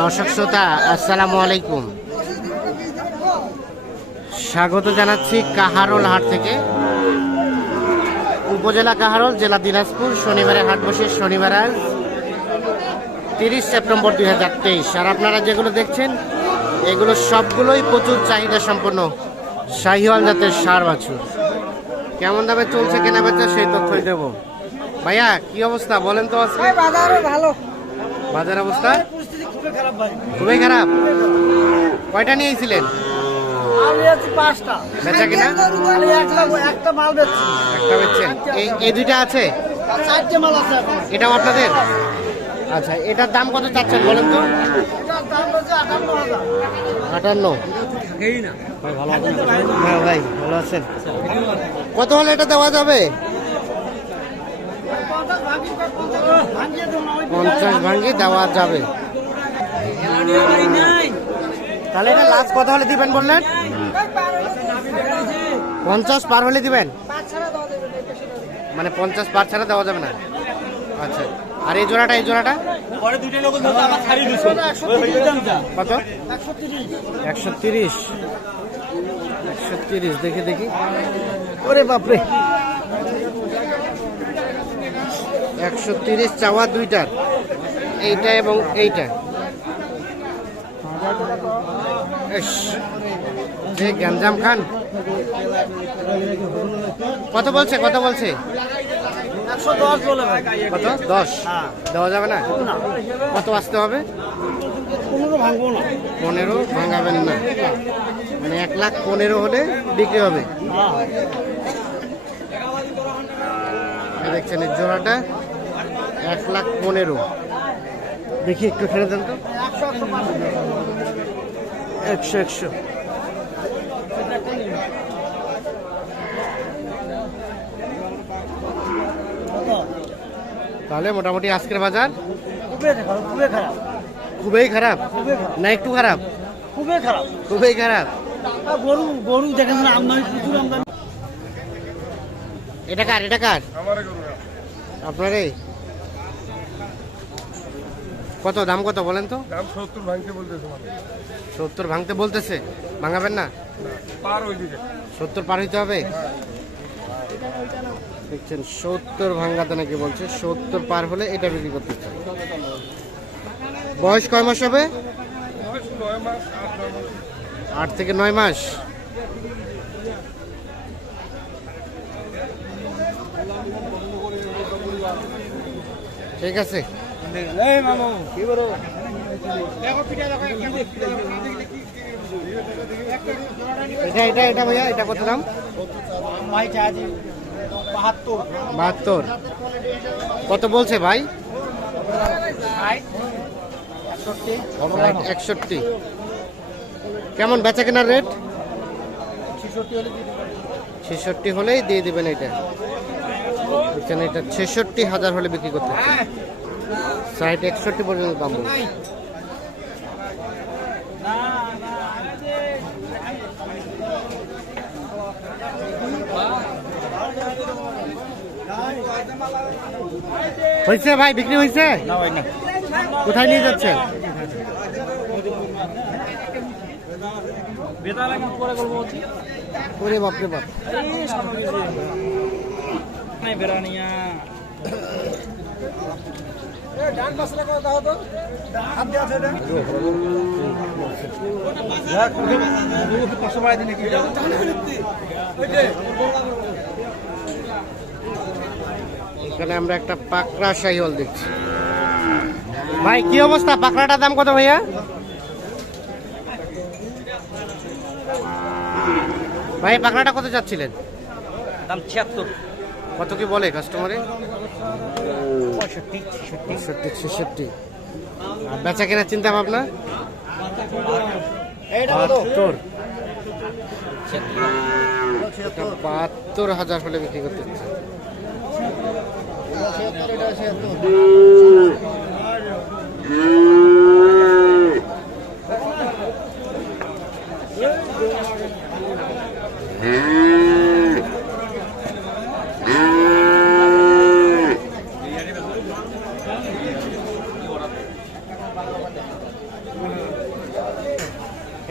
দর্শক শ্রোতা আসসালামু আলাইকুম। স্বাগত জানাচ্ছি কাহারোল হাট থেকে। উপজেলা কাহারোল জেলা দিনাজপুর শনিবারের হাট বসে শনিবার আজ তিরিশ সেপ্টেম্বর দুই হাজার তেইশ। আর আপনারা যেগুলো দেখছেন এগুলো সবগুলোই প্রচুর চাহিদা সম্পন্ন শাহিওয়াল জাতের সার বাছুর। কেমন দামে চলছে কেনা বেচা সেই তথ্যই দেব। ভাইয়া কি অবস্থা? বলেন তো আজকে। ভালো। বাজার অবস্থা? খুবই খারাপ ভাই। খুবই খারাপ? কয়টা নিয়েছিলেন আমি বেচা কিনা? একটা একটা মাল বেচছেন। এই এই দুইটা আছে? এটাও আপনাদের? আচ্ছা এটার দাম কত চাচ্ছেন বলেন তো? আটান্ন হ্যাঁ ভাই ভালো আছেন। কত হলে এটা দেওয়া যাবে? পঞ্চাশ ভাঙ্গি দেওয়া যাবে। তাহলে এটা লাস্ট কত হলে দিবেন বললেন? পঞ্চাশ পার হলে দিবেন? মানে পঞ্চাশ পার ছাড়া দেওয়া যাবে না। আচ্ছা। আর এই জোড়াটা এই জোড়াটা? কত? একশো তিরিশ। একশো তিরিশ দেখি দেখি। ওরে বাপরে। একশো তিরিশ চাওয়া দুইটার। এইটা এবং এইটা। গ্যাঞ্জাম খান। কত বলছে কত বলছে? কত? দশ। দেওয়া যাবে না? কত আসতে হবে? পনেরো পনেরো ভাঙাবেন না। মানে এক লাখ পনেরো হলে বিক্রি হবে। দেখছেন এই জোড়াটা, এক লাখ পনেরো। দেখি একটু ছেড়ে দেন তো। একশো একশো? তাহলে মোটামুটি আজকের বাজার? খুবই খারাপ খুবই খারাপ। না একটু খারাপ? খুবই খারাপ। খুবই খারাপ। গরু গরু দেখেন আমদানি প্রচুর আমদানি। এটা কার এটা কার? আপনার কত দাম কত বলেন তো? দাম সত্তর ভাঙতে বলতেছে সত্তর ভাঙতে বলতেছে? ভাঙাবেন না? পার ওইদিকে সত্তর পার হইতে হবে? দেখছেন সত্তর ভাঙ্গাতে নাকি বলছে সত্তর পার হলে এটা বিক্রি করতে চাই বয়স কয় মাস হবে? আট থেকে নয় মাস। ঠিক আছে। এটা এটা এটা ভাইয়া এটা বাহাত্তর। কত বলছে ভাই? একষট্টি। কেমন বেচা কেনার রেট ছেষট্টি হলেই দিয়ে দেবেন এটা এটা ছেষট্টি হাজার হলে বিক্রি করতে ষাট একষট্টি পর্যন্ত দাম। হয়েছে ভাই বিক্রি হয়েছে কোথায় নিয়ে যাচ্ছে? ওরে বাপরে বাপ। এখানে আমরা একটা পাকড়া শাহিওয়াল দেখছি। ভাই কি অবস্থা? পাকড়াটার দাম কত ভাইয়া? ভাই পাকড়াটা কত চাচ্ছিলেন? দাম ছিয়াত্তর। কত কি বলে কাস্টমারে বেচা কেনার চিন্তা ভাবনা বাহাত্তর। হাজার হলে বিক্রি করতে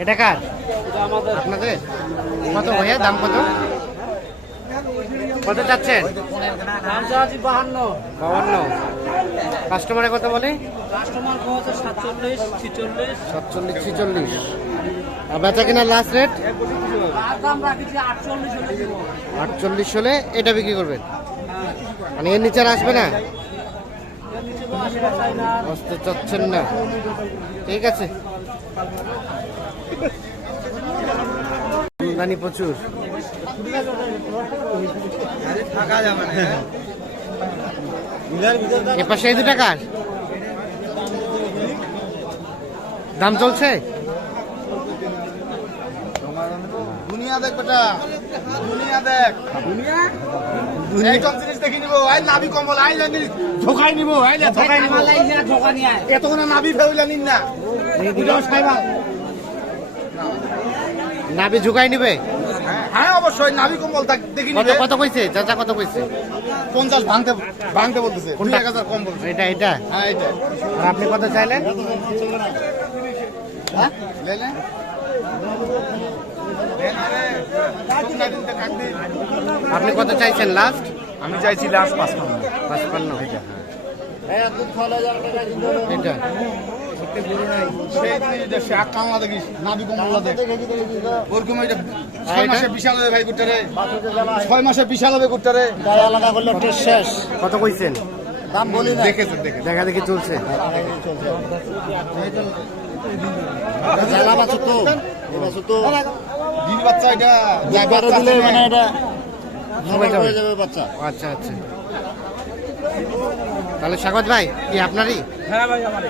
এটা কার? আপনাদের? কত ভাইয়া? দাম কত? কত চাচ্ছেন? বাহান্ন। কাস্টমারে কত বলে? সাতচল্লিশ, ছিচল্লিশ। আর বেচা কিনা লাস্ট রেট আটচল্লিশ হলে এটা বিক্রি করবেন। মানে এর নিচে আসবে না? আসতে চাচ্ছেন না। ঠিক আছে। আমদানি প্রচুর। এ পাশে এই দু টাকার দাম চলছে? দুনিয়া দেখ বেটা দুনিয়া দেখ। এইসব জিনিস দেখি নিব। আই নাবি কম্বল আই জানি। ঝোকাই নিব আই নিব। এতক্ষণ নাবি ফেউলা নিন না। নাবি ঝুঁকাই নিবে? হ্যাঁ অবশ্যই নাবি কম্বল দেখ- কত নিবে। কত কইছে? চাচা কত কইছে? পঞ্চাশ ভাঙতে ভাঙতে বলতেছে? দুই কোনটা? এক হাজার কম বলছে এটা এটা? হ্যাঁ এটা। আর আপনি কত চাইলেন? হ্যাঁ? লে লে লে না রে। খুব না দিন তো কাক দিন। আপনি কত চাইছেন লাস্ট আমি চাইছি লাস্ট পাঁচ পাঁচপান্ন। এটা। এটা। সেই জিনিস যে শাক কামলা দেখিস নাবি কম্বল দেখ। ওরকম এটা ছয় মাসে বিশাল হবে ভাই গুট্টারে ছয় মাসে বিশাল হবে গুট্টারে শেষ। কত কইছেন? দাম বলি দেখেছে দেখে দেখা দেখি চলছে। দিন বাচ্চা এটা। দিলে মানে এটা হয়ে যাবে। বাচ্চা। আচ্ছা আচ্ছা। তাহলে স্বাগত ভাই কি আপনারই? হ্যাঁ ভাই আমারে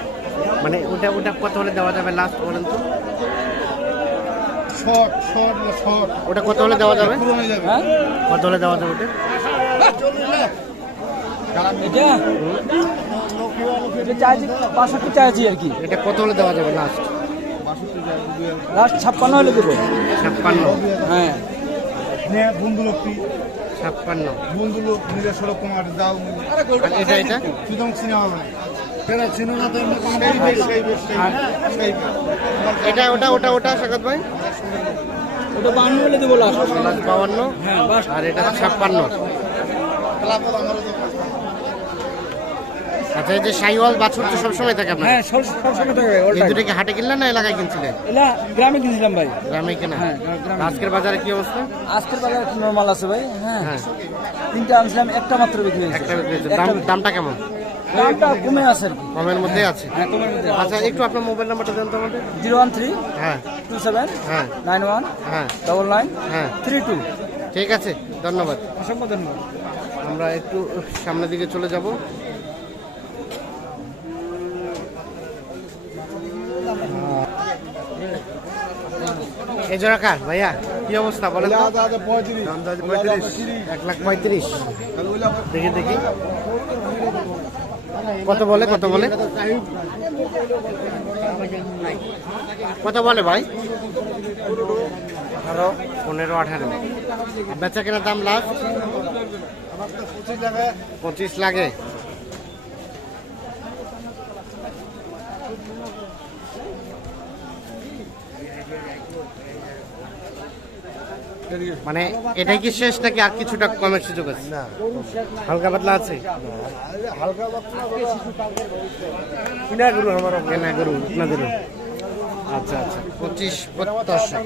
মানে ওটা ওটা কত হলে দেওয়া যাবে লাস্ট বলেন তো? Short short short? ওটা কত হলে দেওয়া যাবে? হয়ে হ্যাঁ? কত হলে দেওয়া যাবে ওটা? এটা? এটা চাইছি বাষট্টি চাইছি আর কি। এটা কত হলে দেওয়া যাবে লাস্ট লাস্ট ছাপ্পান্ন হলে দেবো। ছাপ্পান্ন। হ্যাঁ। বন্ধু লোকটি ছাপ্পান্ন। বন্ধু লোক কুমার দাও। আর এটা এটা? সুতরাং সিনেমা না এটা ওটা ওটা ওটা স্বাগত ভাই? ওটা দেবো বাউন্ন? হ্যাঁ বাস আর এটা ছাপ্পান্ন। আচ্ছা এই যে সাইওয়াল বাছুর তো সবসময় থাকে আপনার। হ্যাঁ সব সবসময় থাকবে এই ওটাই দুটো কি হাটে কিনলেন না এলাকায় কিনছিলেন? এলা গ্রামে কিনছিলাম ভাই। গ্রামে কেনা? হ্যাঁ, আজকের বাজারে কি অবস্থা? আজকের বাজারে নর্মাল আছে ভাই হ্যাঁ। হ্যাঁ। তিনটা আনছিলাম একটা মাত্র বিক্রি হয়েছে। একটা বিক্রি হয়েছে। দাম দামটা কেমন? দামটা কমে আছে আর কি। কমের মধ্যে আছে। হ্যাঁ কমের মধ্যে আচ্ছা একটু আপনার মোবাইল নাম্বারটা দেন তো আমাদের জিরো ওয়ান থ্রি হ্যাঁ। টু সেভেন হ্যাঁ। নাইন ওয়ান হ্যাঁ। ডবল নাইন হ্যাঁ। Three two. ঠিক আছে ধন্যবাদ। অসংখ্য ধন্যবাদ। আমরা একটু সামনের দিকে চলে যাব। এই জোড়া কার ভাইয়া কি অবস্থা বলেন এক লাখ পঁয়ত্রিশ। দেখি দেখি। কত বলে কত বলে? কত বলে ভাই? আঠারো পনেরো আঠারো। বেচা কেনার দাম লাস্ট? পঁচিশ লাগে। মানে এটাই কি শেষ নাকি আর কিছুটা কমের সুযোগ আছে? হালকা পাতলা আছে? কিনা গরু আমার কেনা গরু আপনাদের আচ্ছা আচ্ছা পঁচিশ প্রত্যাশা